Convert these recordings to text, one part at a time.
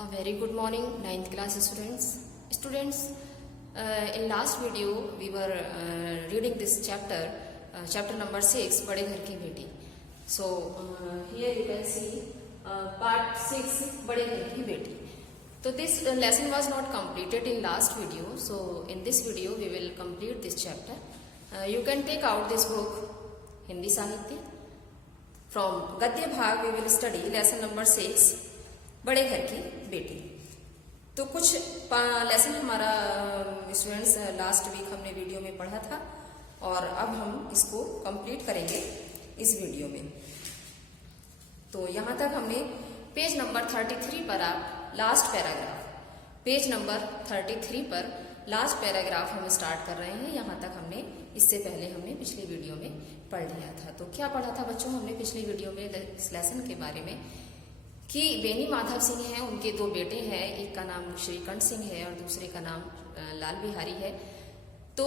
A very good morning, 9th class students. Students, in last video we were reading this chapter, chapter number 6, बड़े घर की बेटी. So here you can see part 6, बड़े घर की बेटी. So this lesson was not completed in last video. So in this video we will complete this chapter. You can take out this book, Hindi Sahitya. From गद्य भाग we will study lesson number 6, बड़े घर की बेटी. तो कुछ lesson हमारा students last week हमने वीडियो में पढ़ा था और अब हम इसको कंप्लीट करेंगे इस वीडियो में. तो यहाँ तक हमने पेज नंबर 33 पर आप लास्ट पैराग्राफ, पेज नंबर 33 पर लास्ट पैराग्राफ हम स्टार्ट कर रहे हैं. यहाँ तक हमने इससे पहले हमने पिछली वीडियो में पढ़ लिया था. तो क्या पढ़ा था बच्चों हमने पिछली वीडियो में इस लेसन के बारे में कि बेनी माधव सिंह हैं, उनके दो बेटे हैं, एक का नाम श्रीकंठ सिंह है और दूसरे का नाम लाल बिहारी है. तो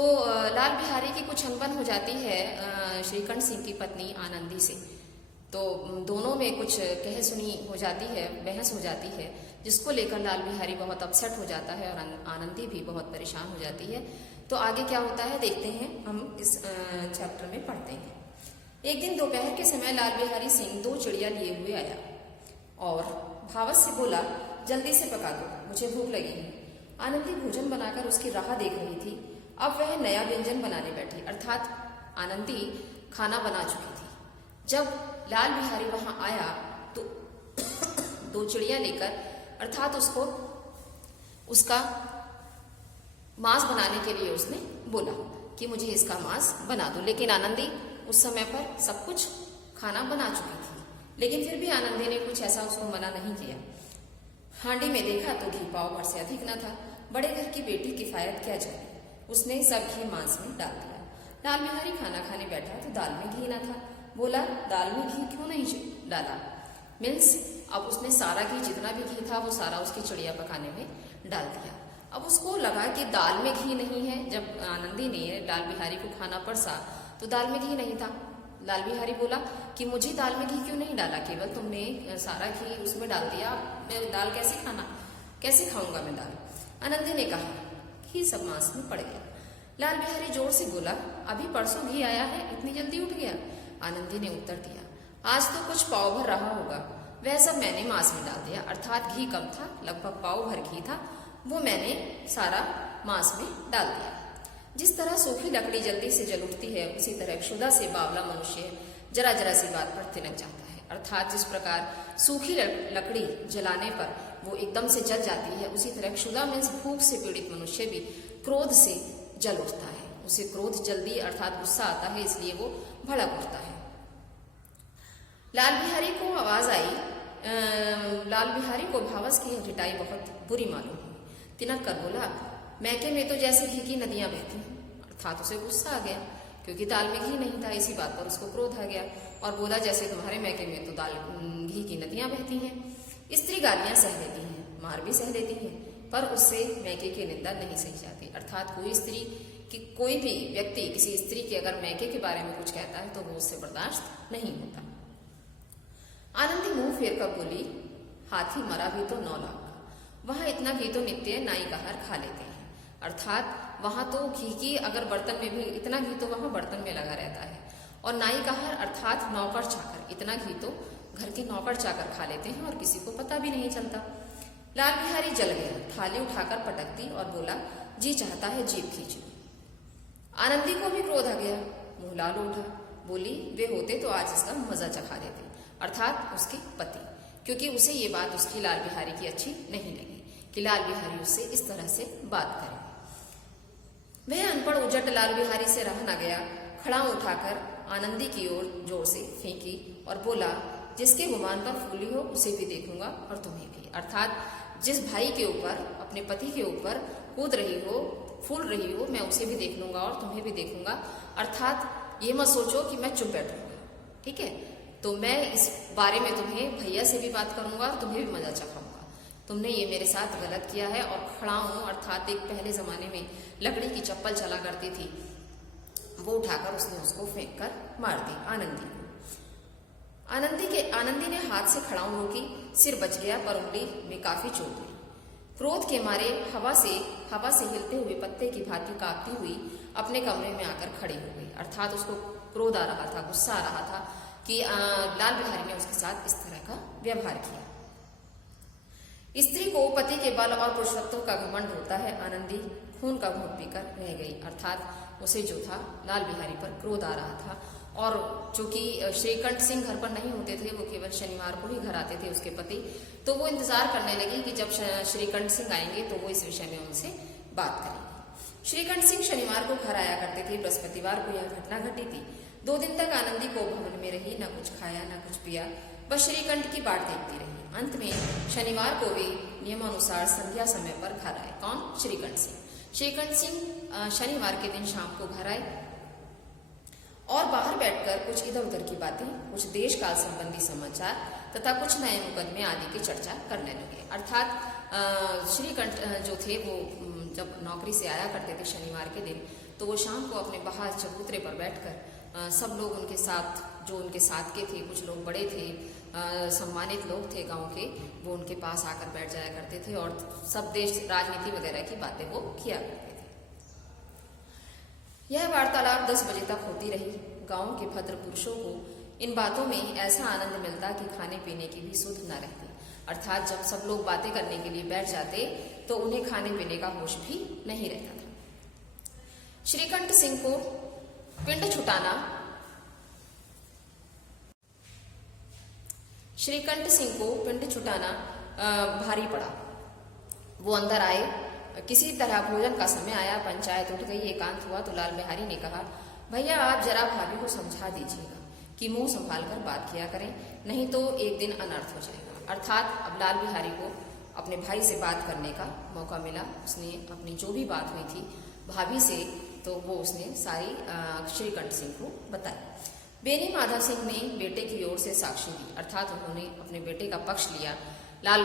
लाल बिहारी की कुछ अनबन हो जाती है श्रीकंठ सिंह की पत्नी आनंदी से. तो दोनों में कुछ कह सुनी हो जाती है, बहस हो जाती है, जिसको लेकर लाल बिहारी बहुत अपसेट हो जाता है और आनंदी भी बहुत परेशान हो जाती है. तो आगे क्या होता है देखते हैं, हम इस चैप्टर में पढ़ते हैं. एक दिन दोपहर के समय लाल बिहारी सिंह 2 चिड़िया लिए हुए आया और भावत से बोला, जल्दी से पका दो, मुझे भूख लगी है. आनंदी भोजन बनाकर उसकी राह देख रही थी. अब वह नया व्यंजन बनाने बैठी, अर्थात आनंदी खाना बना चुकी थी. जब लाल बिहारी वहां आया तो 2 चिड़िया लेकर, अर्थात उसको उसका मांस बनाने के लिए उसने बोला कि मुझे इसका मांस बना दो. लेकिन आनंदी उस समय पर सब कुछ खाना बना चुकी थी. लेकिन फिर भी आनंदी ने कुछ ऐसा उसको मना नहीं किया. हांडी में देखा तो घी पाव भर से अधिक न था. बड़े घर की बेटी किफायत क्या जाए, उसने सब घी मांस में डाल दिया. लाल बिहारी खाना खाने बैठा तो दाल में घी न था. बोला, दाल में घी क्यों नहीं डाला? मीन्स अब उसने सारा घी, जितना भी घी था वो सारा उसकी चिड़िया पकाने में डाल दिया. अब उसको लगा कि दाल में घी नहीं है. जब आनंदी ने लाल बिहारी को खाना परसा तो दाल में घी नहीं था. लाल बिहारी बोला कि मुझे दाल में घी क्यों नहीं डाला, केवल तुमने सारा घी उसमें डाल दिया, मैं दाल कैसे खाऊंगा मैं दाल. आनंदी ने कहा, घी सब मांस में पड़ गया. लाल बिहारी जोर से बोला, अभी परसों घी आया है, इतनी जल्दी उठ गया? आनंदी ने उत्तर दिया, आज तो कुछ पाव भर रहा होगा, वह सब मैंने मांस में डाल दिया. अर्थात घी कम था, लगभग पाव भर घी था, वो मैंने सारा मांस में डाल दिया. जिस तरह सूखी लकड़ी जल्दी से जल उठती है, उसी तरह क्षुधा से बावला मनुष्य जरा जरा सी बात पर तिनक जाता है. अर्थात जिस प्रकार सूखी लकड़ी जलाने पर वो एकदम से जल जाती है, उसी तरह क्षुधा में भूख से पीड़ित मनुष्य भी क्रोध से जल उठता है. उसे क्रोध जल्दी अर्थात गुस्सा आता है, इसलिए वो भड़क उठता है. लाल बिहारी को आवाज आई. लाल बिहारी को भावस की रिटाई बहुत बुरी मालूम हुई. तिनक कर बोला, मैके में तो जैसे घी की नदियां बहती हैं. अर्थात उसे गुस्सा आ गया, क्योंकि दाल में घी नहीं था. इसी बात पर उसको क्रोध आ गया और बोला, जैसे तुम्हारे मैके में तो घी की नदियां बहती हैं. स्त्री गालियां सह लेती हैं, मार भी सह लेती हैं, पर उससे मैके की निंदा नहीं सही जाती. अर्थात कोई भी व्यक्ति किसी स्त्री के अगर मैके के बारे में कुछ कहता है तो वो उससे बर्दाश्त नहीं होता. आनंदी मुंह फेर कर बोली, हाथी मरा भी तो 9 लाख, वहां इतना घी तो नित्य नाई का हर खा लेते हैं. अर्थात वहां तो घी की अगर बर्तन में भी इतना घी तो वहां बर्तन में लगा रहता है. और नाई का हर अर्थात नौकर चाकर, इतना घी तो घर के नौकर चाकर खा लेते हैं और किसी को पता भी नहीं चलता. लाल बिहारी जल गया, थाली उठाकर पटक दी और बोला, जी चाहता है जीभ खींचो. आनंदी को भी क्रोध आ गया, मुंह लाल उठा. बोली, वे होते तो आज इसका मजा चखा देते, अर्थात उसके पति, क्योंकि उसे ये बात उसकी लाल बिहारी की अच्छी नहीं लगी कि लाल बिहारी उससे इस तरह से बात करे. वह अनपढ़ उजट लाल बिहारी से रह न गया. खड़ाऊ उठाकर आनंदी की ओर जोर से फेंकी और बोला, जिसके गुमान पर फूली हो उसे भी देखूंगा और तुम्हें भी. अर्थात जिस भाई के ऊपर, अपने पति के ऊपर कूद रही हो, फूल रही हो, मैं उसे भी देख लूंगा और तुम्हें भी देखूंगा. अर्थात ये मत सोचो कि मैं चुप बैठूंगा, ठीक है? तो मैं इस बारे में तुम्हें भैया से भी बात करूंगा और तुम्हें भी मजा चखाऊंगा. तुमने ये मेरे साथ गलत किया है. और खड़ाऊ अर्थात एक पहले जमाने में लकड़ी की चप्पल चला करती थी, वो उठाकर उसने उसको फेंक कर मार दी आनंदी को. आनंदी ने हाथ से खड़ाऊं रोकी, सिर बच गया पर उंगली में काफी चोट हुई। क्रोध के मारे हवा से हिलते हुए पत्ते की भांति कांपती हुई अपने कमरे में आकर खड़ी हो गई। अर्थात उसको क्रोध आ रहा था, गुस्सा आ रहा था कि लाल बिहारी ने उसके साथ इस तरह का व्यवहार किया। स्त्री को पति के बल और पुरुषत्व का घमंड होता है। आनंदी खून का घूंट पीकर रह गई। अर्थात उसे जो था लाल बिहारी पर क्रोध आ रहा था। और चूंकि श्रीकंठ सिंह घर पर नहीं होते थे, वो केवल शनिवार को ही घर आते थे उसके पति, तो वो इंतजार करने लगी कि जब श्रीकंठ सिंह आएंगे तो वो इस विषय में उनसे बात करेंगे। श्रीकंठ सिंह शनिवार को घर आया करते थे। बृहस्पतिवार को यह घटना घटी थी। 2 दिन तक आनंदी को भवन में रही, न कुछ खाया न कुछ पिया, बस श्रीकंठ की बाट देखती रही। अंत में शनिवार को वे नियमानुसार संध्या समय पर घर आए। कौन? श्रीकंठ सिंह। श्रीकंठ सिंह शनिवार के दिन शाम को घर आए और बाहर बैठकर कुछ इधर उधर की बातें, कुछ देश काल संबंधी समाचार तथा कुछ नए मुकदमे आदि की चर्चा करने लगे। अर्थात श्रीकंठ जो थे वो जब नौकरी से आया करते थे शनिवार के दिन, तो वो शाम को अपने बाहर चबूतरे पर बैठकर सब लोग उनके साथ, जो उनके साथ के थे, कुछ लोग बड़े थे, सम्मानित लोग थे गांव के, वो उनके पास आकर बैठ जाया करते थे और सब देश राजनीति वगैरह की बातें वो किया करते थे। यह वार्तालाप 10 बजे तक होती रही। गांव के भद्र पुरुषों को इन बातों में ऐसा आनंद मिलता कि खाने पीने की भी सुध न रहती। अर्थात जब सब लोग बातें करने के लिए बैठ जाते तो उन्हें खाने पीने का होश भी नहीं रहता था। श्रीकंठ सिंह को पिंड छुटाना भारी पड़ा। वो अंदर आए। किसी तरह भोजन का समय आया, पंचायत उठ गई, एकांत हुआ तो लाल बिहारी ने कहा, भैया आप जरा भाभी को समझा दीजिएगा कि मुंह संभाल कर बात किया करें, नहीं तो एक दिन अनर्थ हो जाएगा। अर्थात अब लाल बिहारी को अपने भाई से बात करने का मौका मिला। उसने अपनी जो भी बात हुई थी भाभी से, तो वो उसने सारी श्रीकंठ सिंह को बताई। बेनी माधव सिंह ने बेटे की ओर से साक्षी दी। अर्थात उन्होंने अपने बेटे का पक्ष लिया। लाल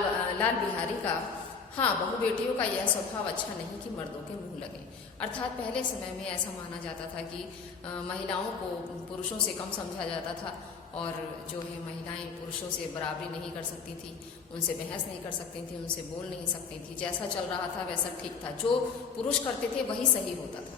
बिहारी का, हाँ, बहु बेटियों का यह स्वभाव अच्छा नहीं कि मर्दों के मुंह लगे। अर्थात पहले समय में ऐसा माना जाता था कि महिलाओं को पुरुषों से कम समझा जाता था और जो है महिलाएं पुरुषों से बराबरी नहीं कर सकती थी, उनसे बहस नहीं कर सकती थी, उनसे बोल नहीं सकती थी। जैसा चल रहा था वैसा ठीक था, जो पुरुष करते थे वही सही होता था।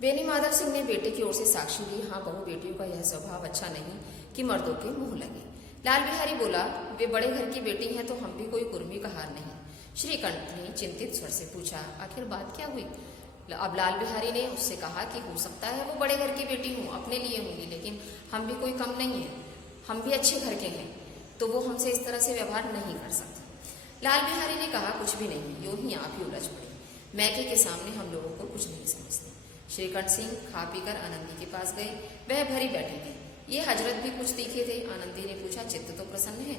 बेनी माधव सिंह ने बेटे की ओर से साक्षी दी। हाँ, बहु बेटियों का यह स्वभाव अच्छा नहीं कि मर्दों के मुंह लगे। लाल बिहारी बोला, वे बड़े घर की बेटी हैं तो हम भी कोई कुर्मी का हार नहीं। श्रीकंठ ने चिंतित स्वर से पूछा, आखिर बात क्या हुई? अब लाल बिहारी ने उससे कहा कि हो सकता है वो बड़े घर की बेटी हूँ, अपने लिए होंगी, लेकिन हम भी कोई कम नहीं है, हम भी अच्छे घर के हैं, तो वो हमसे इस तरह से व्यवहार नहीं कर सकते। लाल बिहारी ने कहा, कुछ भी नहीं, यूं ही आप ही उलझ पड़े, मैके के सामने हम लोगों को कुछ नहीं समझते। श्रीकंठ सिंह खा पीकर आनंदी के पास गए। वह भरी बैठी थी। ये हजरत भी कुछ तीखे थे। आनंदी ने पूछा, चित्त तो प्रसन्न है?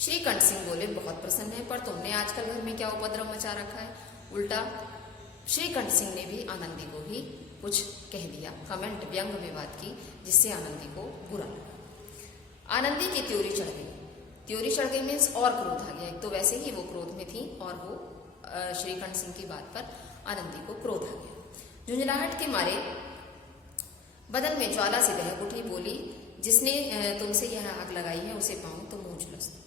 श्रीकंठ सिंह बोले, बहुत प्रसन्न है, पर तुमने आजकल घर में क्या उपद्रव मचा रखा है? उल्टा श्रीकंठ सिंह ने भी आनंदी को ही कुछ कह दिया, कमेंट, व्यंग में बात की, जिससे आनंदी को बुरा लगा। आनंदी की त्योरी चढ़ गई मीन्स और क्रोध आ गया। एक तो वैसे ही वो क्रोध में थी और वो श्रीकंठ सिंह की बात पर आनंदी को क्रोध आ गया। झुंझलाहट के मारे बदन में ज्वाला से दहक उठी। बोली, जिसने तुमसे यह आग लगाई है उसे पाऊं तो मुंह झुलस दूं।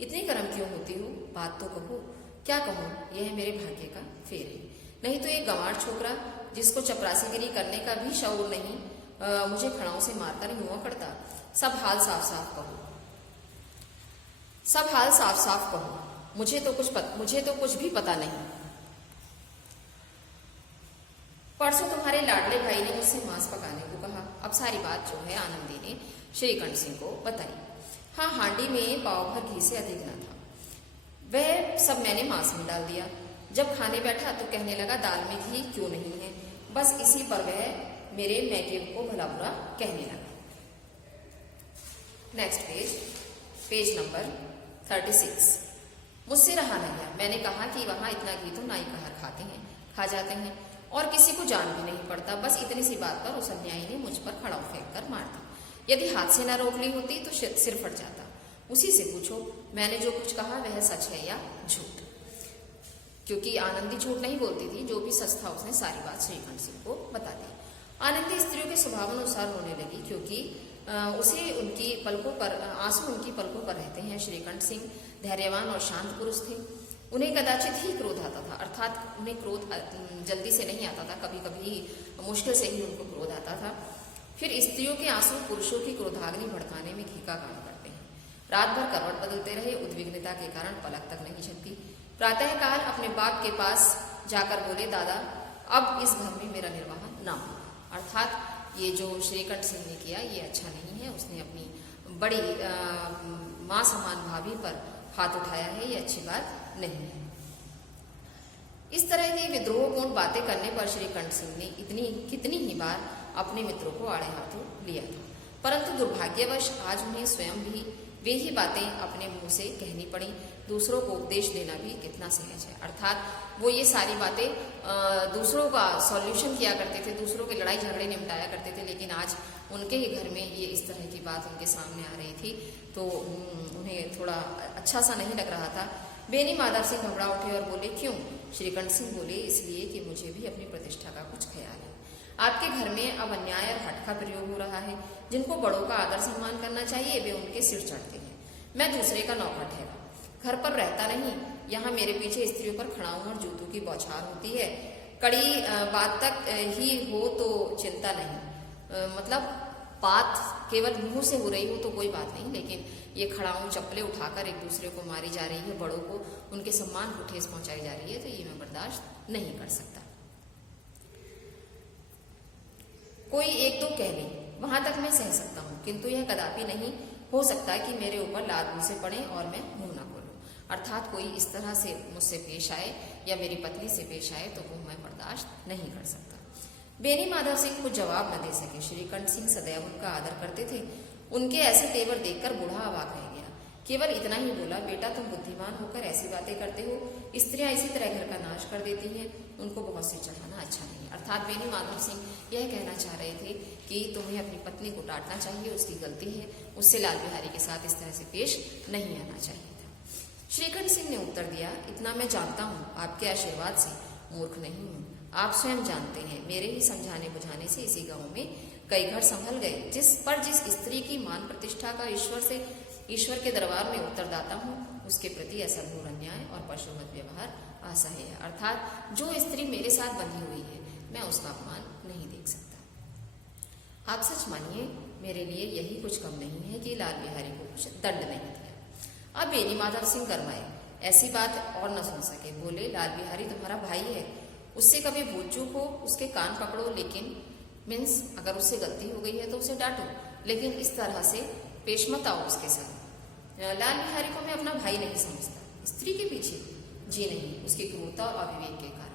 इतनी गर्म क्यों होती हो? बात तो कहो। क्या कहूं? यह मेरे भाग्य का फेर है, नहीं तो एक गंवार छोकरा जिसको चपरासीगिरी करने का भी शऊर नहीं, मुझे खड़ाओं से मारकर युवा करता। सब हाल साफ साफ कहो। मुझे तो कुछ भी पता नहीं। परसों तुम्हारे लाडले भाई ने मुझसे मांस पकाने को कहा। अब सारी बात जो है आनंदी ने श्रीकंठ सिंह को बताई। हाँ, हांडी में पाव भर घी से अधिक न था। वह सब मैंने मांस में डाल दिया। जब खाने बैठा तो कहने लगा, दाल में घी क्यों नहीं है? बस इसी पर वह मेरे मैके को भला बुरा कहने लगा। Next page number 36। मुझसे रहा नहीं गया। मैंने कहा कि वहां इतना घी तो नाई कहर खा जाते हैं और किसी को जान भी नहीं पड़ता। बस इतनी सी बात पर उस अन्यायी ने मुझ पर खड़ाऊ फेंक कर मार दी। यदि हाथ से न रोक ली होती तो सिर फट जाता। उसी से पूछो मैंने जो कुछ कहा वह सच है या झूठ। क्योंकि आनंदी झूठ नहीं बोलती थी, जो भी सच था उसने सारी बात श्रीकंठ सिंह को बता दी। आनंदी स्त्रियों के स्वभाव अनुसार रोने लगी, क्योंकि उसे उनकी पलकों पर आंसू उनकी पलकों पर रहते हैं। श्रीकंठ सिंह धैर्यवान और शांत पुरुष थे। उन्हें कदाचित ही क्रोध आता था, अर्थात उन्हें क्रोध जल्दी से नहीं आता था, कभी कभी मुश्किल से ही उनको क्रोध आता था। फिर स्त्रियों के आंसू पुरुषों की क्रोधाग्नि भड़काने में घी का काम करते हैं। रात भर करवट बदलते रहे, उद्विग्नता के कारण पलक तक नहीं झपकी। प्रातःकाल अपने बाप के पास जाकर बोले, दादा अब इस घर में मेरा निर्वाह ना हो। अर्थात ये जो श्रीकंठ सिंह ने किया ये अच्छा नहीं है। उसने अपनी बड़ी माँ समान भाभी पर हाथ उठाया है, ये अच्छी बात नहीं है। इस तरह की विद्रोहपूर्ण बातें करने पर श्रीकंठ सिंह ने कितनी ही बार अपने मित्रों को आड़े हाथों लिया था, परंतु दुर्भाग्यवश आज उन्हें स्वयं भी वे ही बातें अपने मुंह से कहनी पड़ी। दूसरों को उपदेश देना भी कितना सहज है। अर्थात वो ये सारी बातें दूसरों का सॉल्यूशन किया करते थे, दूसरों के लड़ाई झगड़े निपटाया करते थे, लेकिन आज उनके ही घर में ये इस तरह की बात उनके सामने आ रही थी तो उन्हें थोड़ा अच्छा सा नहीं लग रहा था। बेनी माधव सिंह घबरा उठे और बोले, क्यों? श्रीकंठ सिंह बोले, इसलिए कि मुझे भी अपनी प्रतिष्ठा का कुछ ख्याल है। आपके घर में अब अन्याय और हठ का प्रयोग हो रहा है। जिनको बड़ों का आदर सम्मान करना चाहिए वे उनके सिर चढ़ते हैं। मैं दूसरे का नौकर ठहरा, घर पर रहता नहीं, यहाँ मेरे पीछे स्त्रियों पर खड़ा हूं और जूतों की बौछार होती है। कड़ी बात तक ही हो तो चिंता नहीं, मतलब बात केवल मुंह से हो रही हो तो कोई बात नहीं, लेकिन ये खड़ा हूं चप्पलें उठाकर एक दूसरे को मारी जा रही है, बड़ों को उनके सम्मान को ठेस पहुंचाई जा रही है, तो ये मैं बर्दाश्त नहीं कर सकता। कोई एक दो कह ले वहां तक मैं सह सकता हूँ, किंतु यह कदापि नहीं हो सकता कि मेरे ऊपर लाद मुंह से पड़े और मैं मुंह ना खोलूं। अर्थात कोई इस तरह से मुझसे पेश आए या मेरी पत्नी से पेश आए तो वो मैं बर्दाश्त नहीं कर सकता। बेनी माधव सिंह को जवाब न दे सके। श्रीकंठ सिंह सदैव उनका आदर करते थे। उनके ऐसे तेवर देखकर बूढ़ा अवाक रह गया। केवल इतना ही बोला, बेटा तुम बुद्धिमान होकर ऐसी बातें करते हो, स्त्रियां इसी तरह घर का नाश कर देती हैं, उनको बहुत से चढ़ाना अच्छा नहीं। अर्थात बेनी माधव सिंह यह कहना चाह रहे थे कि तुम्हें अपनी पत्नी को डांटना चाहिए, उसकी गलती है, उससे लाल बिहारी के साथ इस तरह से पेश नहीं आना चाहिए था। श्रीकंठ सिंह ने उत्तर दिया, इतना मैं जानता हूँ, आपके आशीर्वाद से मूर्ख नहीं हूँ। आप स्वयं जानते हैं, मेरे ही समझाने बुझाने से इसी गांव में कई घर संभल गए। जिस स्त्री की मान प्रतिष्ठा का ईश्वर के दरबार में उत्तरदाता हूँ, उसके प्रति असंभव अन्याय और पशुवत व्यवहार असह्य है। अर्थात जो स्त्री मेरे साथ बंधी हुई है मैं उसका अपमान नहीं देख सकता। आप सच मानिए, मेरे लिए यही कुछ कम नहीं है कि लाल बिहारी को कुछ दंड नहीं दिया। अब बेनी माधव सिंह गरमाए, ऐसी बात और न सुन सके। बोले, लाल बिहारी तुम्हारा भाई है, उससे कभी भूल चूक हो उसके कान पकड़ो, लेकिन अगर उससे गलती हो गई है तो उसे डांटो, लेकिन इस तरह से पेश मत आओ उसके साथ। लाल बिहारी को मैं अपना भाई नहीं समझता। स्त्री के पीछे जी नहीं, उसकी क्रूरता और अविवेक के कारण।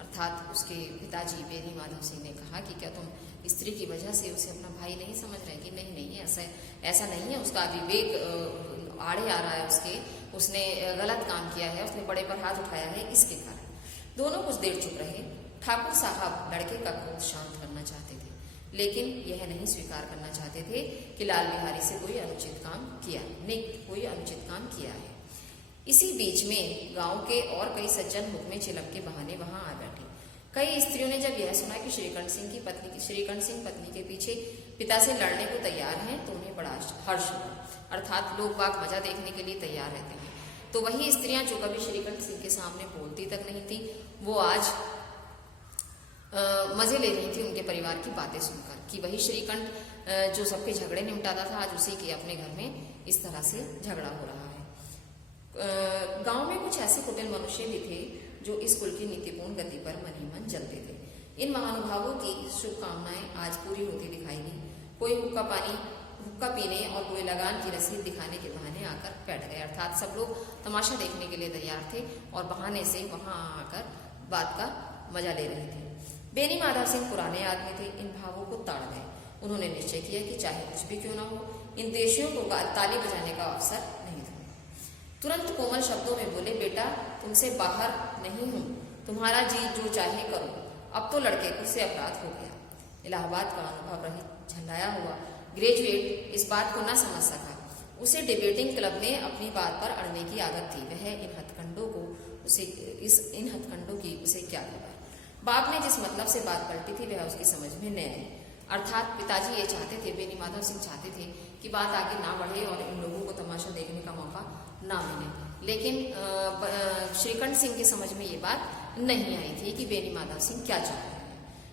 अर्थात उसके पिताजी बेनी माधव सिंह ने कहा कि क्या तुम स्त्री की वजह से उसे अपना भाई नहीं समझ रहे? कि नहीं, ऐसा नहीं है, उसका विवेक आड़े आ रहा है, उसने गलत काम किया है, उसने बड़े पर हाथ उठाया है, इसके कारण। दोनों कुछ देर चुप रहे। ठाकुर साहब लड़के का क्रोध शांत करना चाहते थे, लेकिन यह नहीं स्वीकार करना चाहते थे कि लाल बिहारी से कोई अनुचित काम किया है। इसी बीच में गांव के और कई सज्जन हुक्मे चिलम के बहाने वहां आ बैठे। कई स्त्रियों ने जब यह सुना कि श्रीकंठ सिंह पत्नी के पीछे पिता से लड़ने को तैयार हैं तो उन्हें बड़ा हर्ष हुआ। अर्थात लोग बाग मजा देखने के लिए तैयार रहते हैं, तो वही स्त्रियां जो कभी श्रीकंठ सिंह के सामने बोलती तक नहीं थी, वो आज मजे ले रही थी उनके परिवार की बातें सुनकर कि वही श्रीकंठ जो सबके झगड़े निपटाता था, आज उसी के अपने घर में इस तरह से झगड़ा हो रहा है। गांव में कुछ ऐसे कुटिल मनुष्य भी थे जो इस कुल की नीतिपूर्ण गति पर मन ही मन जलते थे। इन महानुभावों की शुभकामनाएं आज पूरी होती दिखाई दी। कोई हुक्का पीने और कोई लगान की रसीद दिखाने के बहाने आकर बैठ गए। अर्थात सब लोग तमाशा देखने के लिए तैयार थे और बहाने से वहां आकर बात का मजा ले रहे थे। बेनी माधव सिंह पुराने आदमी थे, इन भावों को ताड़ गए। उन्होंने निश्चय किया कि चाहे कुछ भी क्यों ना हो, इन देशियों को ताली बजाने का अवसर नहीं था। तुरंत कोमल शब्दों में बोले, बेटा तुमसे बाहर नहीं हूं, तुम्हारा जी जो चाहे करो। अब तो लड़के को से अपराध हो गया। इलाहाबाद का अनुभव रहित झल्लाया हुआ ग्रेजुएट इस बात को न समझ सका। उसे डिबेटिंग क्लब में अपनी बात पर अड़ने की आदत थी। वह इन हथकंडों की उसे क्या खबर। बाप ने जिस मतलब से बात पलटी थी वह उसकी समझ में न आई। अर्थात पिताजी ये चाहते थे, बेनी माधव सिंह चाहते थे कि बात आगे ना बढ़े और इन लोगों को तमाशा देखने का मौका ना मिले। लेकिन श्रीकंठ सिंह की समझ में ये बात नहीं आई थी कि बेनी माधव सिंह क्या चाह रहे हैं।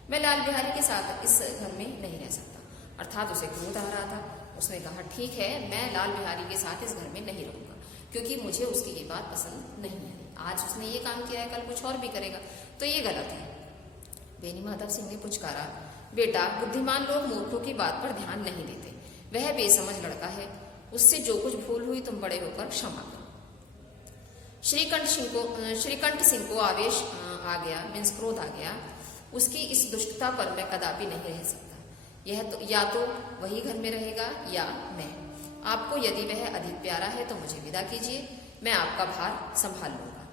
मैं लाल बिहारी के साथ इस घर में नहीं रह सकता। अर्थात उसे क्रोध आ रहा था। उसने कहा, ठीक है, मैं लाल बिहारी के साथ इस घर में नहीं रहूंगा, क्योंकि मुझे उसकी ये बात पसंद नहीं है। आज उसने ये काम किया है, कल कुछ और भी करेगा, तो ये गलत है। बेनी माधव सिंह ने पुचकारा, बेटा, बुद्धिमान लोग मूर्खों की बात पर ध्यान नहीं देते। वह बेसमझ लड़का है, उससे जो कुछ भूल हुई तुम बड़े होकर क्षमा करो। श्रीकंठ सिंह को आवेश आ गया, मीन्स क्रोध आ गया। उसकी इस दुष्टता पर मैं कदापि नहीं रह सकता। यह तो या तो वही घर में रहेगा या मैं। आपको यदि वह अधिक प्यारा है तो मुझे विदा कीजिए, मैं आपका भार संभाल लूंगा।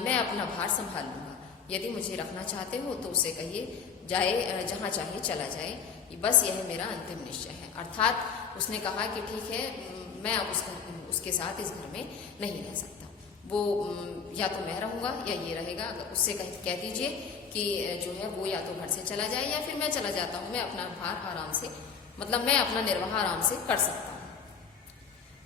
मैं अपना भार संभाल लूंगा। यदि मुझे रखना चाहते हो तो उसे कहिए जाए, जहाँ चाहे चला जाए। बस यह मेरा अंतिम निश्चय है। अर्थात उसने कहा कि ठीक है, मैं अब उसके साथ इस घर में नहीं रह सकता। वो या तो मैं रहूंगा या ये रहेगा। उससे कह दीजिए कि जो है वो या तो घर से चला जाए या फिर मैं चला जाता हूँ। मैं अपना भार आराम से, मतलब मैं अपना निर्वाह आराम से कर सकता हूँ।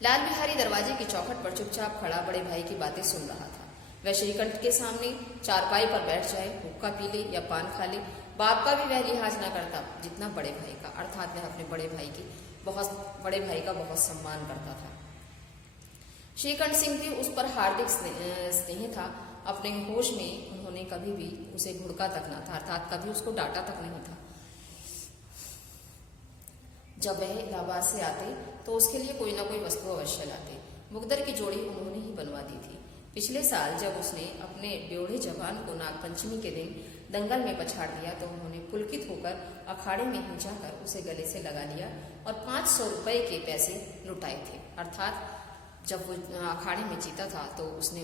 लाल बिहारी दरवाजे की चौखट पर चुपचाप खड़ा बड़े भाई की बातें सुन रहा था। वह श्रीकंठ के सामने चारपाई पर बैठ जाए, हुक्का पी ले या पान खा ले, बाप का भी वह लिहाज न करता जितना बड़े भाई का। अर्थात वह अपने बड़े भाई का बहुत सम्मान करता था। श्रीकंठ सिंह भी उस पर हार्दिक स्नेह था। अपने होश में उन्होंने कभी भी उसे घुड़का तक न था, अर्थात कभी उसको डांटा तक नहीं था। जब वह इलाहाबाद से आते तो उसके लिए कोई ना कोई वस्तु अवश्य लाते। मुकद्दर की जोड़ी उन्होंने ही बनवा दी थी। पिछले साल जब उसने अपने ड्योढ़े जवान को नागपंचमी के दिन दंगल में पछाड़ दिया तो उन्होंने पुलकित होकर अखाड़े में ही जाकर उसे गले से लगा लिया और 500 रुपए के पैसे लुटाए थे। अर्थात जब वो अखाड़े में जीता था तो उसने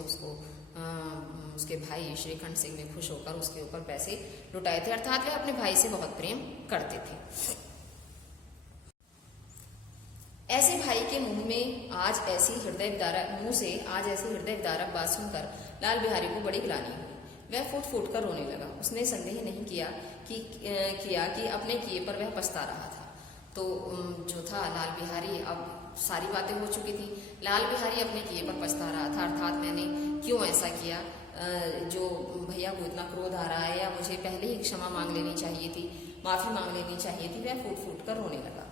उसके भाई श्रीकंठ सिंह ने खुश होकर उसके ऊपर पैसे लुटाए थे। अर्थात वे अपने भाई से बहुत प्रेम करते थे। ऐसे भाई के मुंह से आज ऐसी हृदय विदारक बात सुनकर लाल बिहारी को बड़ी ग्लानि हुई। वह फूट फूट कर रोने लगा। उसने संदेह नहीं किया कि अपने किए पर वह पछता रहा था। तो जो था लाल बिहारी, अब सारी बातें हो चुकी थी। लाल बिहारी अपने किए पर पछता रहा था। अर्थात मैंने क्यों ऐसा किया, जो भैया को इतना क्रोध आ रहा है, या मुझे पहले ही क्षमा मांग लेनी चाहिए थी, माफी मांग लेनी चाहिए थी। वह फूट फूट कर रोने लगा।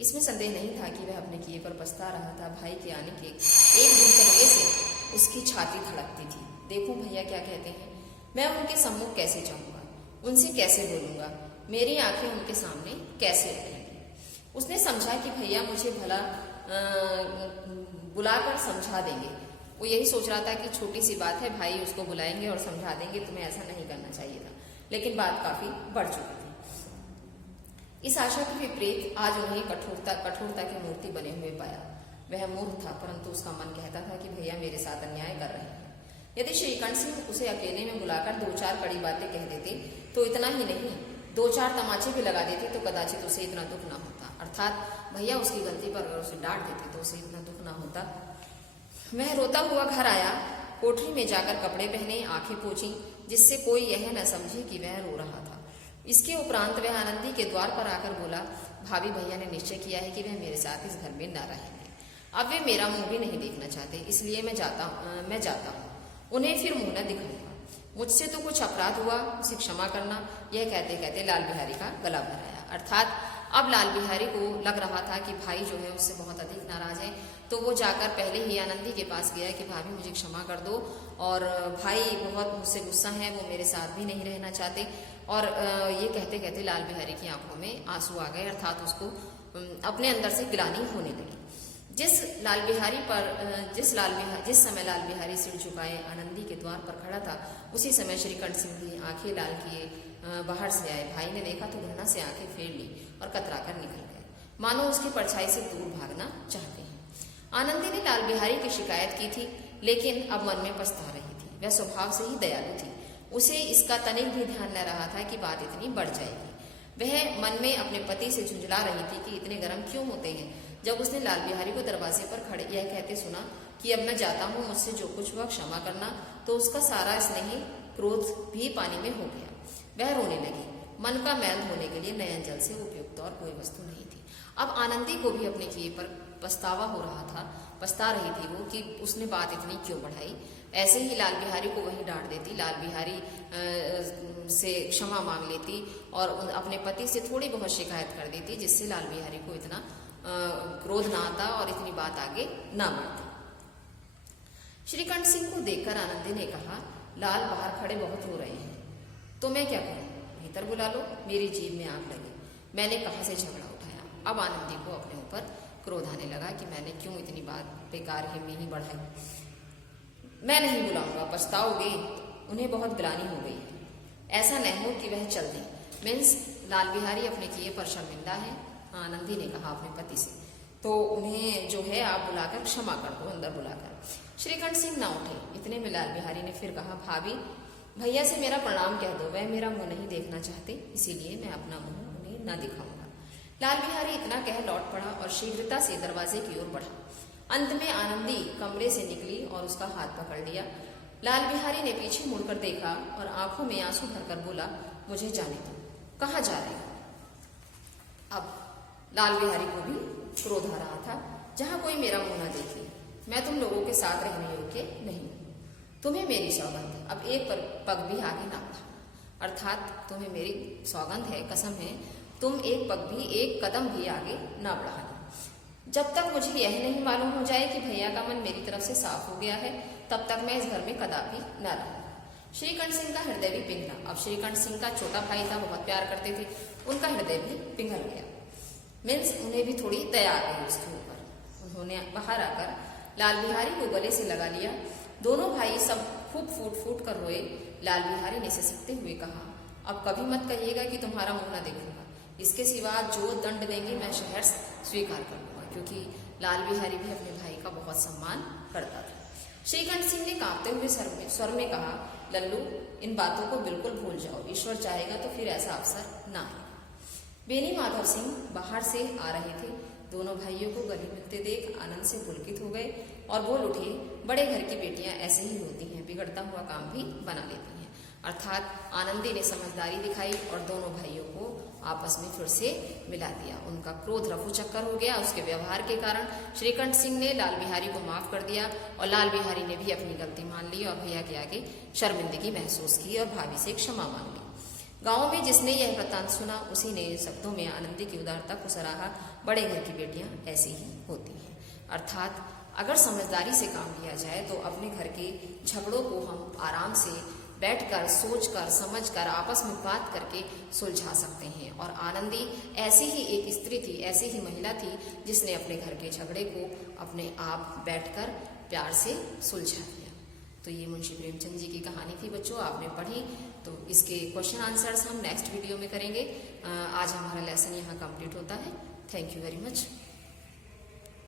इसमें संदेह नहीं था कि वह अपने किए पर पछता रहा था। भाई के आने के एक दिन पहले से उसकी छाती धड़कती थी। देखूं भैया क्या कहते हैं, मैं उनके सम्मुख कैसे जाऊंगा, उनसे कैसे बोलूंगा, मेरी आंखें उनके सामने कैसे रहेंगी। उसने समझा कि भैया मुझे भला बुलाकर समझा देंगे। वो यही सोच रहा था कि छोटी सी बात है, भाई उसको बुलाएंगे और समझा देंगे, तुम्हें ऐसा नहीं करना चाहिए था। लेकिन बात काफी बढ़ चुकी थी। इस आशा के विपरीत आज उन्हें कठोरता की मूर्ति बने हुए पाया। वह मूर्ख था, परंतु उसका मन कहता था कि भैया मेरे साथ अन्याय कर रहे हैं। यदि श्रीकंठ सिंह उसे अकेले में बुलाकर 2-4 कड़ी बातें कह देते तो इतना ही नहीं, 2-4 तमाचे भी लगा देते तो कदाचित उसे इतना दुख ना होता। अर्थात भैया उसकी गलती पर अगर उसे डांट देते तो उसे इतना दुख ना होता। वह रोता हुआ घर आया, कोठरी में जाकर कपड़े पहने, आंखें पोंछी, जिससे कोई यह न समझे कि वह रो रहा था। इसके उपरांत वह आनंदी के द्वार पर आकर बोला, भाभी भैया ने निश्चय किया है कि वह मेरे साथ इस घर में न रहेंगे। अब वे मेरा मुंह भी नहीं देखना चाहते, इसलिए मैं जाता हूँ। उन्हें फिर मुंह न दिखाऊंगा। मुझसे तो कुछ अपराध हुआ, उसे क्षमा करना। यह कहते कहते लाल बिहारी का गला भर आया। अर्थात अब लाल बिहारी को लग रहा था कि भाई जो है उससे बहुत अधिक नाराज है। तो वो जाकर पहले ही आनंदी के पास गया कि भाभी मुझे क्षमा कर दो, और भाई बहुत मुझसे गुस्सा है, वो मेरे साथ भी नहीं रहना चाहते। और ये कहते कहते लाल बिहारी की आंखों में आंसू आ गए। अर्थात उसको अपने अंदर से ग्लानि होने लगी। जिस समय लाल बिहारी सिर झुकाए आनंदी के द्वार पर खड़ा था, उसी समय श्रीकंठ सिंह की आंखें लाल किए बाहर से आए। भाई ने देखा तो घृणा से आंखें फेर ली और कतराकर निकल गए, मानो उसकी परछाई से दूर भागना चाहते हैं। आनंदी ने लाल बिहारी की शिकायत की थी, लेकिन अब मन में पछता रही थी। वह स्वभाव से ही दयालु थी। उसे इसका तनिक भी ध्यान न रहा था कि बात इतनी बढ़ जाएगी। वह मन में अपने पति से झुंझला रही थी कि इतने गर्म क्यों होते हैं। जब उसने लाल बिहारी को दरवाजे पर खड़े यह कहते सुना कि अब मैं जाता हूँ, मुझसे जो कुछ हुआ क्षमा करना, तो उसका सारा स्नेह क्रोध भी पानी में हो गया। वह रोने लगी। मन का मैल धोने के लिए नयन जल से उपयुक्त और कोई वस्तु नहीं थी। अब आनंदी को भी अपने किए पर पछतावा हो रहा था, पछता रही थी वो कि उसने बात इतनी क्यों बढ़ाई। ऐसे ही लाल बिहारी को वहीं डांट देती, लाल बिहारी से क्षमा मांग लेती और अपने पति से थोड़ी बहुत शिकायत कर देती, जिससे लाल बिहारी को इतना क्रोध ना आता और इतनी बात आगे ना बढ़ती। श्रीकंठ सिंह को देखकर आनंदी ने कहा, लाल बाहर खड़े बहुत रो रहे हैं, तो मैं क्या करूं? भीतर बुला लो, मेरी जीभ में आग लगी। मैंने कहाँ से झगड़ा उठाया। अब आनंदी को अपने ऊपर क्रोध आने लगा कि मैंने क्यों इतनी बात बेकार ही में ही बढ़ाई। मैं नहीं बुलाऊंगा, पछताओगे, उन्हें बहुत ग्लानि हो गई है। ऐसा न हो कि वह चल दें। मीन्स लाल बिहारी अपने किए पर शर्मिंदा है, आनंदी ने कहा अपने पति से, तो उन्हें जो है आप बुलाकर क्षमा कर दो, अंदर बुलाकर। श्रीकंठ सिंह ना उठे। इतने में लाल बिहारी ने फिर कहा, भाभी भैया से मेरा प्रणाम कह दो, वह मेरा मुंह नहीं देखना चाहते, इसीलिए मैं अपना मुंह उन्हें न दिखाऊंगा। लाल बिहारी इतना कह लौट पड़ा और शीघ्रता से दरवाजे की ओर बढ़ा। अंत में आनंदी कमरे से निकली और उसका हाथ पकड़ लिया। लाल बिहारी ने पीछे मुड़कर देखा और आंखों में आंसू भरकर बोला, मुझे जाने दो, कहाँ जा रहे हो? अब लाल बिहारी को भी क्रोध आ रहा था, जहां कोई मेरा मुंह न देखे, मैं तुम लोगों के साथ रहने योग्य नहीं, तुम्हें मेरी सौगंध है, अब एक पग भी आगे ना बढ़ाना। अर्थात तुम्हें मेरी सौगंध है, कसम है, तुम एक पग भी, एक कदम भी आगे ना बढ़ाना, जब तक मुझे यह नहीं मालूम हो जाए कि भैया का मन मेरी तरफ से साफ हो गया है, तब तक मैं इस घर में कदापि न रहूंगा। श्रीकंठ सिंह का हृदय भी पिघला। अब श्रीकंठ सिंह का छोटा भाई था, बहुत प्यार करते थे, उनका हृदय भी पिघल गया। मीन्स उन्हें भी थोड़ी दया आ गई उसके ऊपर। उन्होंने बाहर आकर लाल बिहारी को गले से लगा लिया। दोनों भाई सब खूब फूट फूट कर रोए। लाल बिहारी ने सिसकते हुए कहा, अब कभी मत कहिएगा कि तुम्हारा मुंह न देखूंगा, इसके सिवा जो दंड देंगे मैं शहर स्वीकार कर लूंगा, क्योंकि लाल बिहारी भी अपने भाई का बहुत सम्मान करता था। श्रीकंठ सिंह ने कांपते हुए स्वर में कहा, लल्लू इन बातों को बिल्कुल भूल जाओ, ईश्वर चाहेगा तो फिर ऐसा अवसर ना आए। बेनी माधव सिंह बाहर से आ रहे थे। दोनों भाइयों को गले मिलते देख आनंद से पुलकित हो गए और बोल उठे, बड़े घर की बेटियां ऐसे ही होती हैं, बिगड़ता हुआ काम भी बना लेती हैं। अर्थात आनंदी ने समझदारी दिखाई और दोनों भाइयों को आपस में फिर से मिला दिया। उनका क्रोध रफू चक्कर हो गया। उसके व्यवहार के कारण श्रीकंठ सिंह ने लाल बिहारी को माफ कर दिया और लाल बिहारी ने भी अपनी गलती मान ली और भैया के आगे शर्मिंदगी महसूस की और भाभी से क्षमा मांग ली। गांव में जिसने यह वृत्तांत सुना, उसी ने शब्दों में आनंदी की उदारता को सराहा। बड़े घर की बेटियां ऐसी ही होती हैं। अर्थात अगर समझदारी से काम लिया जाए तो अपने घर के झगड़ों को हम आराम से बैठकर, सोचकर, समझकर, आपस में बात करके सुलझा सकते हैं। और आनंदी ऐसी ही एक स्त्री थी, ऐसी ही महिला थी जिसने अपने घर के झगड़े को अपने आप बैठकर प्यार से सुलझा दिया। तो ये मुंशी प्रेमचंद जी की कहानी थी बच्चों, आपने पढ़ी। तो इसके क्वेश्चन आंसर्स हम नेक्स्ट वीडियो में करेंगे। आज हमारा लेसन यहाँ कंप्लीट होता है। Thank you very much.